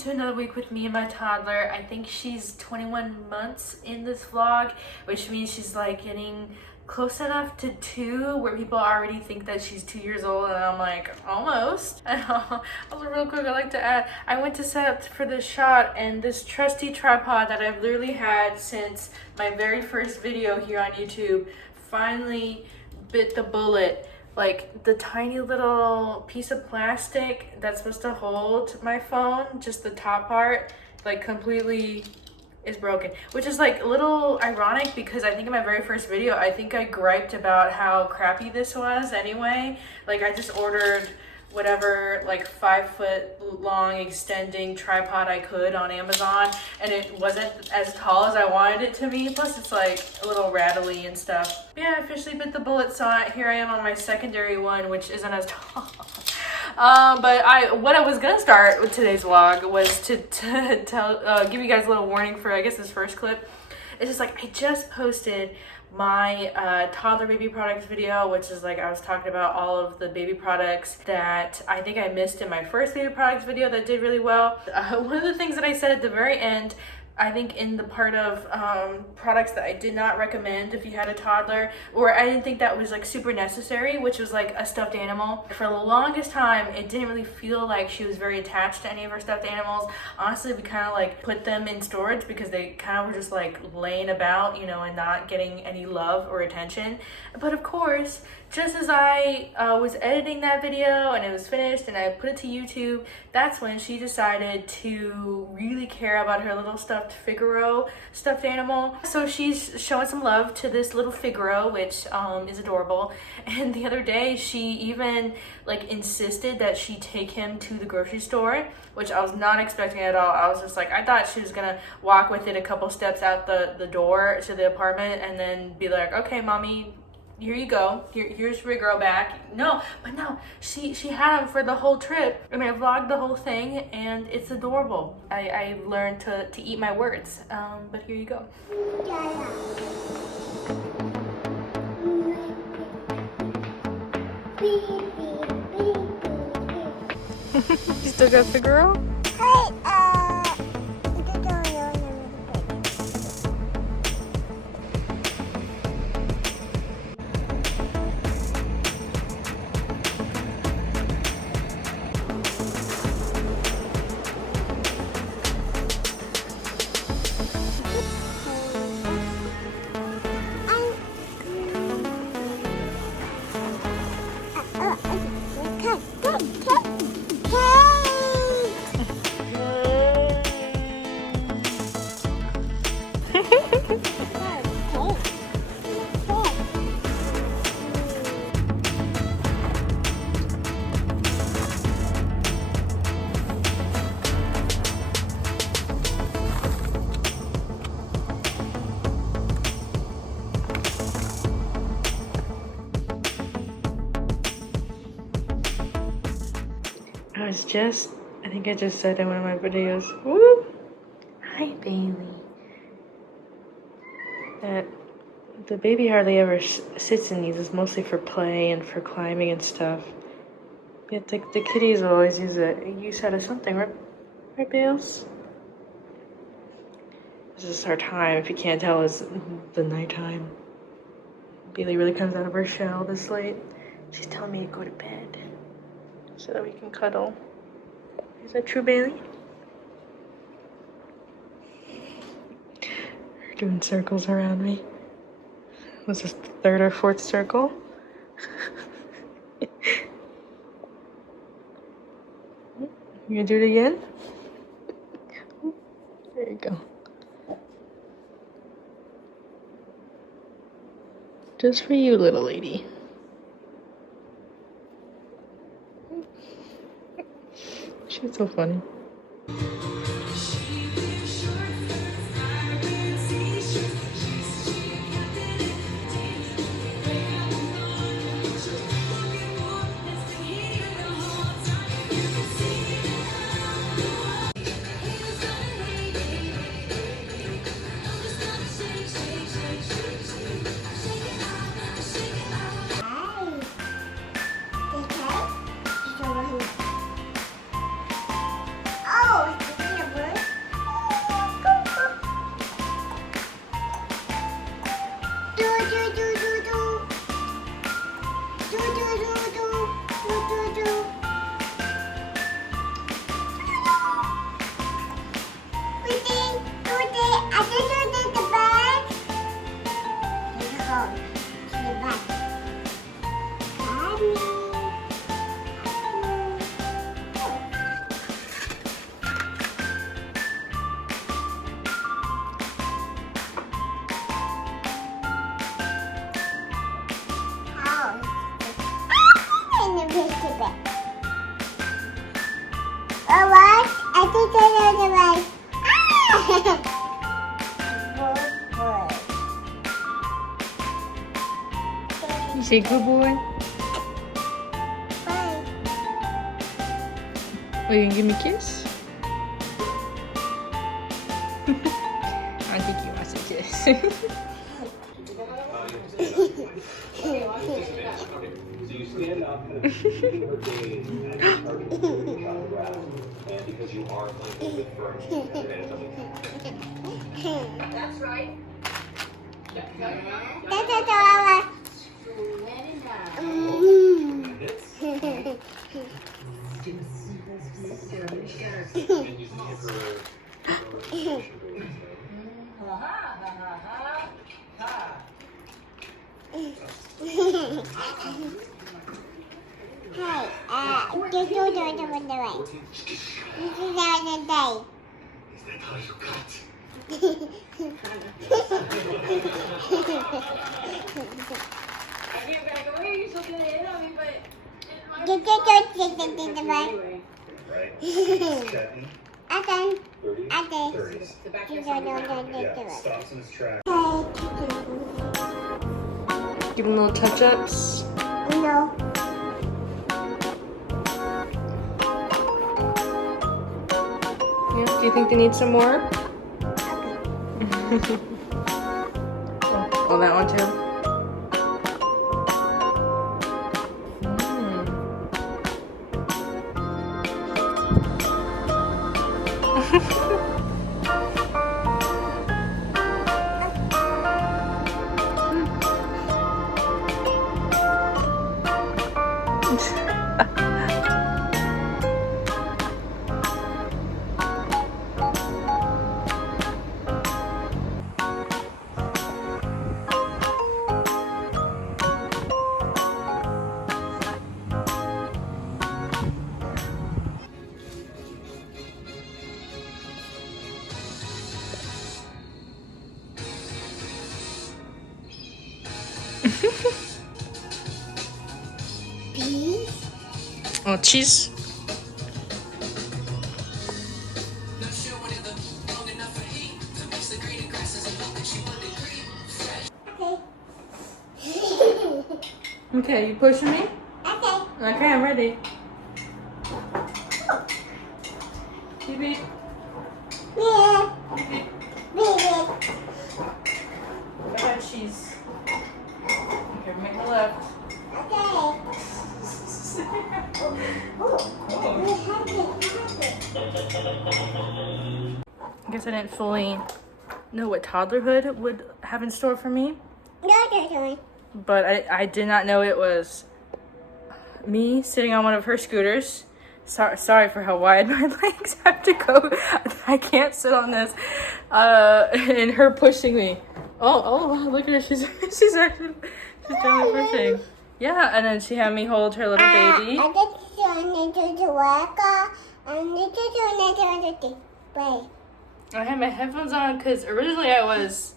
to another week with me and my toddler. I think she's 21 months in this vlog, which means she's like getting close enough to 2 where people already think that she's 2 years old, and I'm like, almost. Also, real quick, I'd like to add, I went to set up for this shot, and this trusty tripod that I've literally had since my very first video here on YouTube finally bit the bullet. Like, the tiny little piece of plastic that's supposed to hold my phone, just the top part, like completely is broken, which is like a little ironic because I think in my very first video I think I griped about how crappy this was anyway. Like, I just ordered whatever like 5-foot long extending tripod I could on Amazon, and it wasn't as tall as I wanted it to be, plus it's like a little rattly and stuff. But yeah, I officially bit the bullet, so here I am on my secondary one, which isn't as tall. But what I was gonna start with today's vlog was to give you guys a little warning for, I guess, this first clip. It's just like, I just posted my toddler baby products video, which is like, I was talking about all of the baby products that I think I missed in my first baby products video that did really well. One of the things that I said at the very end, I think in the part of products that I did not recommend if you had a toddler, or I didn't think that was like super necessary, which was like a stuffed animal. For the longest time, it didn't really feel like she was very attached to any of her stuffed animals. Honestly, we kind of like put them in storage because they kind of were just like laying about, you know, and not getting any love or attention. But of course, just as I was editing that video and it was finished and I put it to YouTube, that's when she decided to really care about her little stuffed Figaro stuffed animal. So she's showing some love to this little Figaro, which is adorable. And the other day she even like insisted that she take him to the grocery store, which I was not expecting at all. I was just like, I thought she was gonna walk with it a couple steps out the door to the apartment and then be like, okay, mommy, here you go. Here's Figaro back. No, but no, she had him for the whole trip, and I vlogged the whole thing, and it's adorable. I learned to eat my words, but here you go. You still got Figaro? I think I just said in one of my videos, woo! Hi, Bailey. That the baby hardly ever sits in these. It's mostly for play and for climbing and stuff. Yet the kitties will always use that as something, right? Right, Bales? This is our time. If you can't tell, it's the nighttime. Bailey really comes out of her shell this late. She's telling me to go to bed so that we can cuddle. Is that true, Bailey? You're doing circles around me. Was this the 3rd or 4th circle? You gonna do it again? There you go. Just for you, little lady. She's so funny. You say good boy? Bye. Are you gonna give me a kiss? I think he wants a kiss. So you stand up and keeping her gaze as you start to move on the ground. And because you are playing with first, That's right. That's all. Just do the other way. This is our day. Is that how you cut? Just do the way. Right? Chutney, Okay. 30, Okay. 30s. Yeah, stops in his track. Give him little touch-ups. No. Yeah. Do you think they need some more? Oh, that one too. Peace. Oh, cheese. Okay, you pushing me? Okay. Okay, I'm ready. Beep beep. Yeah. Beep beep. Baby. I got cheese. Okay, make a left. Okay. I guess I didn't fully know what toddlerhood would have in store for me, but I did not know it was me sitting on one of her scooters. Sorry for how wide my legs have to go. I can't sit on this. And her pushing me. Oh wow, look at her. She's definitely pushing. Yeah, and then she had me hold her little baby. I had my headphones on because originally I was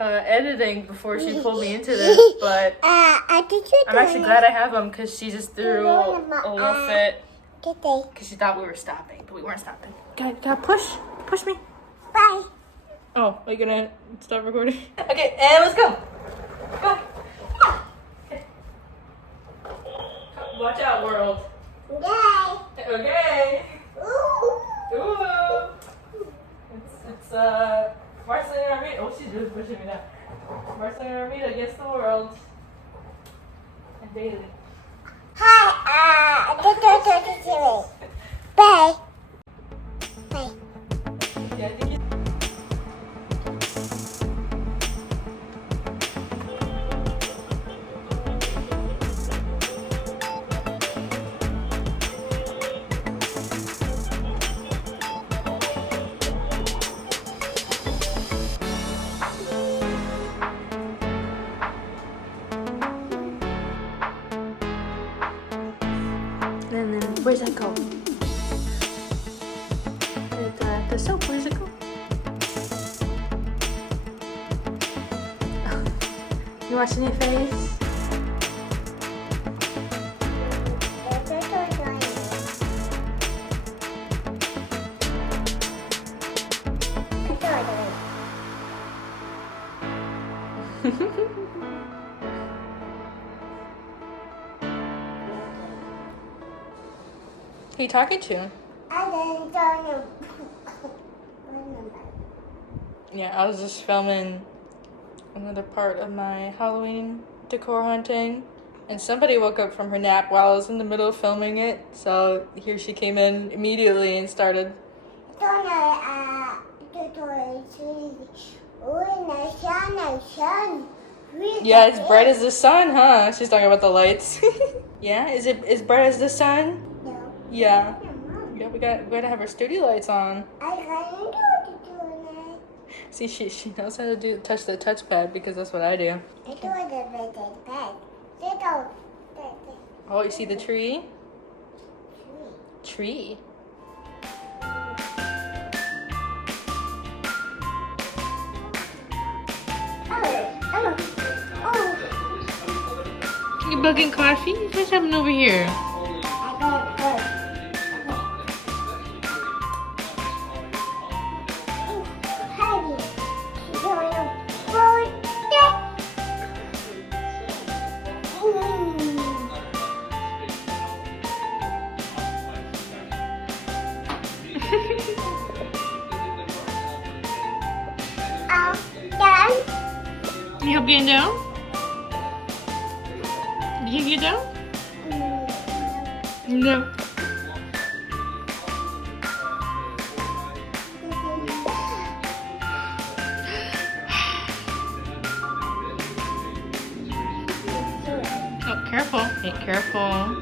editing before she pulled me into this, but I'm actually glad I have them because she just threw a little fit because she thought we were stopping, but we weren't stopping. Gotta push me. Bye. Oh, are you gonna stop recording? Okay, and let's go. Go. Okay. Watch out, world. Bye. Okay. Ooh. Ooh. It's Marcelina Armida. Oh, she's really pushing me now. Marcelina Armida against the world. And Bailey. Hi. Bye. Bye. Yeah, I think it- Where's that go? The soap, where's it go? You washing your face? Who are you talking to? Yeah, I was just filming another part of my Halloween decor hunting, and somebody woke up from her nap while I was in the middle of filming it, so here she came in immediately and started. Yeah, it's bright as the sun, huh? She's talking about the lights. Yeah, is it as bright as the sun? No. Yeah. Yeah, we gotta have our studio lights on. See, she knows how to touch the touchpad because that's what I do. Oh, you see the tree? Tree. You bugging coffee? What's happening over here? You help getting down? Did you get down? No. Oh, careful. Be careful.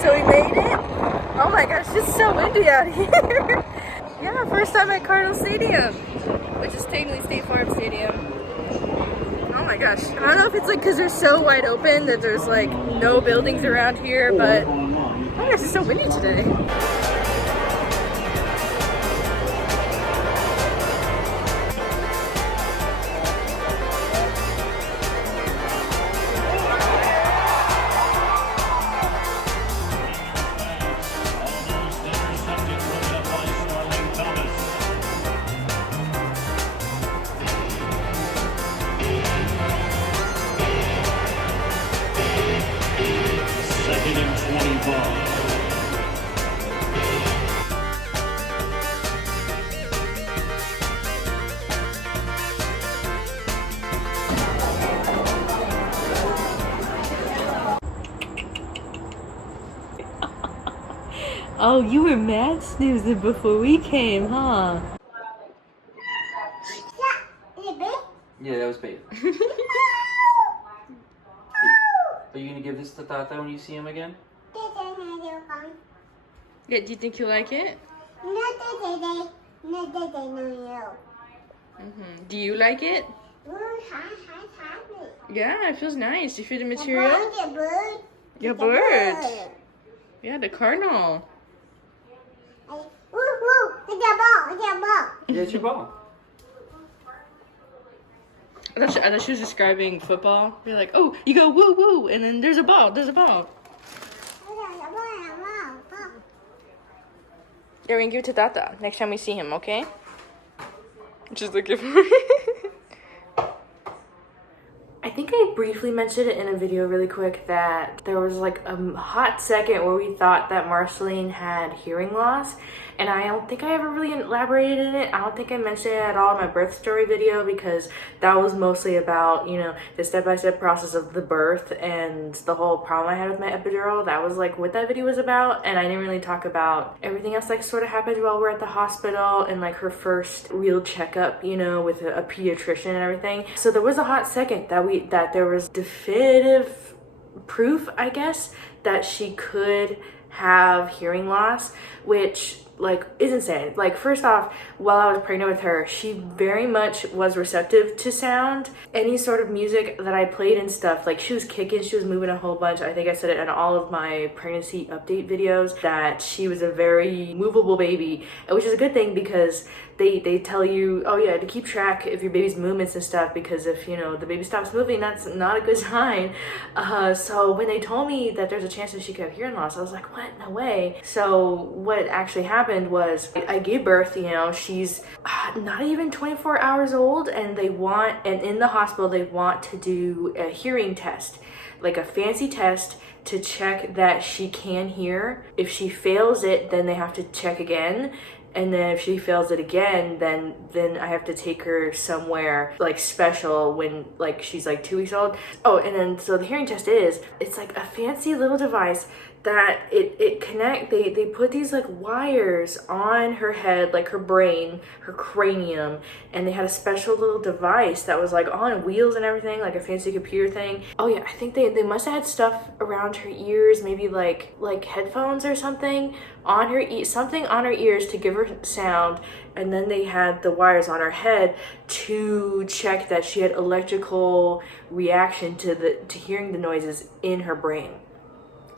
So we made it. Oh my gosh, it's so windy out here. Yeah, first time at Cardinal Stadium, which is technically State Farm Stadium. Oh my gosh. I don't know if it's like because they're so wide open that there's like no buildings around here, but oh my gosh, it's so windy today. Oh, you were mad snoozing before we came, huh? Yeah, that was bait. Are you gonna give this to Tata when you see him again? Yeah, do you think you like it? Do you like it? Yeah, it feels nice. You feel the material? Your bird. Yeah, the cardinal. Yeah, it's your ball. I thought she was describing football. You're like, oh, you go woo woo, and then there's a ball. There's a ball. Yeah, we're gonna give it to Tata next time we see him, okay? Just looking for me. I think I briefly mentioned it in a video really quick that there was like a hot second where we thought that Marceline had hearing loss, and I don't think I ever really elaborated in it. I don't think I mentioned it at all in my birth story video because that was mostly about, you know, the step-by-step process of the birth and the whole problem I had with my epidural. That was like what that video was about, and I didn't really talk about everything else like sort of happened while we're at the hospital and like her first real checkup, you know, with a pediatrician and everything. So there was a hot second that there was definitive proof, I guess, that she could have hearing loss, which like is insane. Like, first off, while I was pregnant with her, she very much was receptive to sound. Any sort of music that I played and stuff, like she was kicking, she was moving a whole bunch. I think I said it in all of my pregnancy update videos that she was a very movable baby, which is a good thing because they tell you, oh yeah, to keep track of your baby's movements and stuff, because if, you know, the baby stops moving, that's not a good sign. So when they told me that there's a chance that she could have hearing loss, I was like, what? No way. So what actually happened was I gave birth, you know, she's not even 24 hours old, and in the hospital they want to do a hearing test, like a fancy test to check that she can hear. If she fails it, then they have to check again. And then if she fails it again, then I have to take her somewhere like special when like she's like 2 weeks old. Oh, and then so the hearing test it's like a fancy little device that they put these like wires on her head, like her brain, her cranium, and they had a special little device that was like on wheels and everything, like a fancy computer thing. Oh yeah, I think they must have had stuff around her ears, maybe like headphones or something on her something on her ears to give her sound, and then they had the wires on her head to check that she had electrical reaction to hearing the noises in her brain,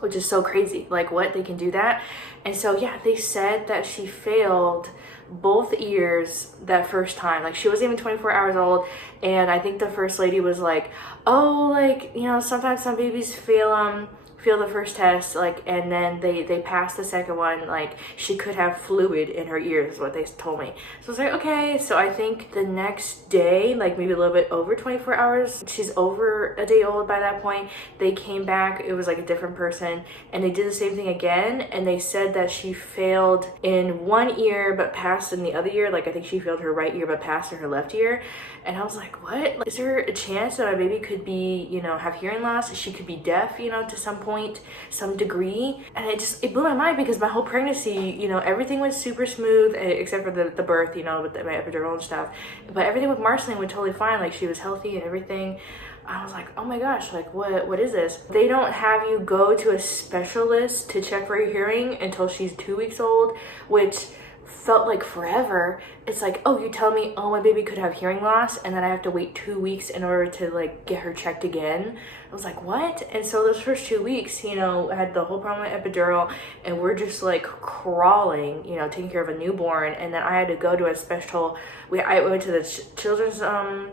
which is so crazy. Like, what? They can do that? And so yeah, they said that she failed both ears that first time. Like, she wasn't even 24 hours old, and I think the first lady was like, oh, like, you know, sometimes some babies fail the first test, like, and then they passed the second one. Like, she could have fluid in her ears is what they told me. So I was like, okay. So I think the next day, like maybe a little bit over 24 hours, she's over a day old by that point, they came back, it was like a different person, and they did the same thing again, and they said that she failed in one ear but passed in the other ear. Like, I think she failed her right ear but passed in her left ear. And I was like, what? Like, is there a chance that my baby could be, you know, have hearing loss? She could be deaf, you know, to some point, some degree. And it blew my mind because my whole pregnancy, you know, everything went super smooth except for the birth, you know, with my epidural and stuff. But everything with Marceline went totally fine. Like, she was healthy and everything. I was like, oh my gosh, like, what is this? They don't have you go to a specialist to check for your hearing until she's 2 weeks old, which felt like forever. It's like, oh, you tell me, oh, my baby could have hearing loss, and then I have to wait 2 weeks in order to like get her checked again. I was like, what? And so those first 2 weeks, you know, I had the whole problem with epidural, and we're just like crawling, you know, taking care of a newborn. And then I had to go to a special, I went to the children's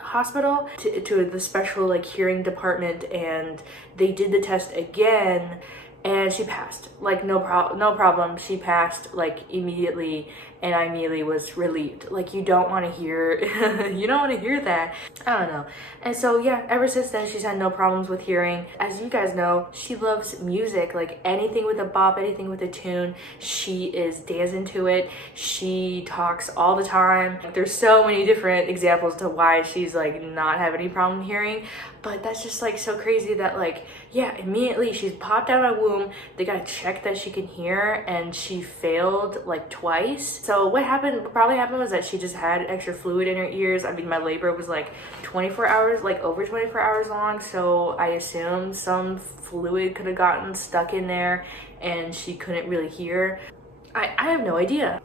hospital to the special like hearing department, and they did the test again. And she passed, like, no problem. She passed like immediately. and I immediately was relieved. Like, you don't want to hear you don't want to hear that. I don't know. And so yeah, ever since then she's had no problems with hearing. As you guys know, she loves music, like anything with a bop, anything with a tune, she is dancing to it. She talks all the time. There's so many different examples to why she's like not have any problem hearing, but that's just like so crazy that like, yeah, immediately she's popped out of my womb, they gotta check that she can hear, and she failed like twice. So what probably happened was that she just had extra fluid in her ears. I mean, my labor was like 24 hours, like over 24 hours long, so I assume some fluid could have gotten stuck in there and she couldn't really hear. I have no idea.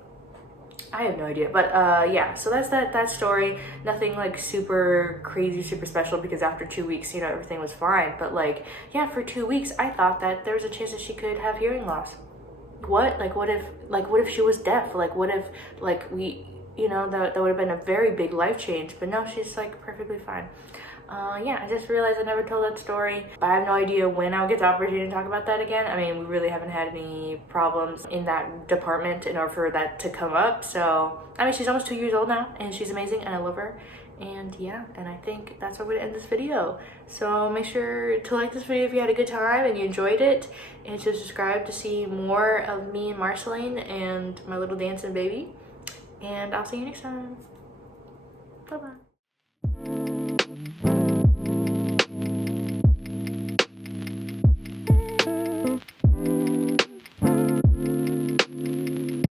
But yeah, so that's that story. Nothing like super crazy, super special, because after 2 weeks, you know, everything was fine. But like, yeah, for 2 weeks I thought that there was a chance that she could have hearing loss. What if she was deaf? Like, what if like we, you know, that would have been a very big life change. But no, she's like perfectly fine. Yeah, I just realized I never told that story, but I have no idea when I'll get the opportunity to talk about that again. I mean, we really haven't had any problems in that department in order for that to come up. So, I mean, she's almost 2 years old now, and she's amazing, and I love her. And yeah, and I think that's where we're gonna end this video. So make sure to like this video if you had a good time and you enjoyed it, and to subscribe to see more of me and Marceline and my little dancing baby. And I'll see you next time. Bye-bye.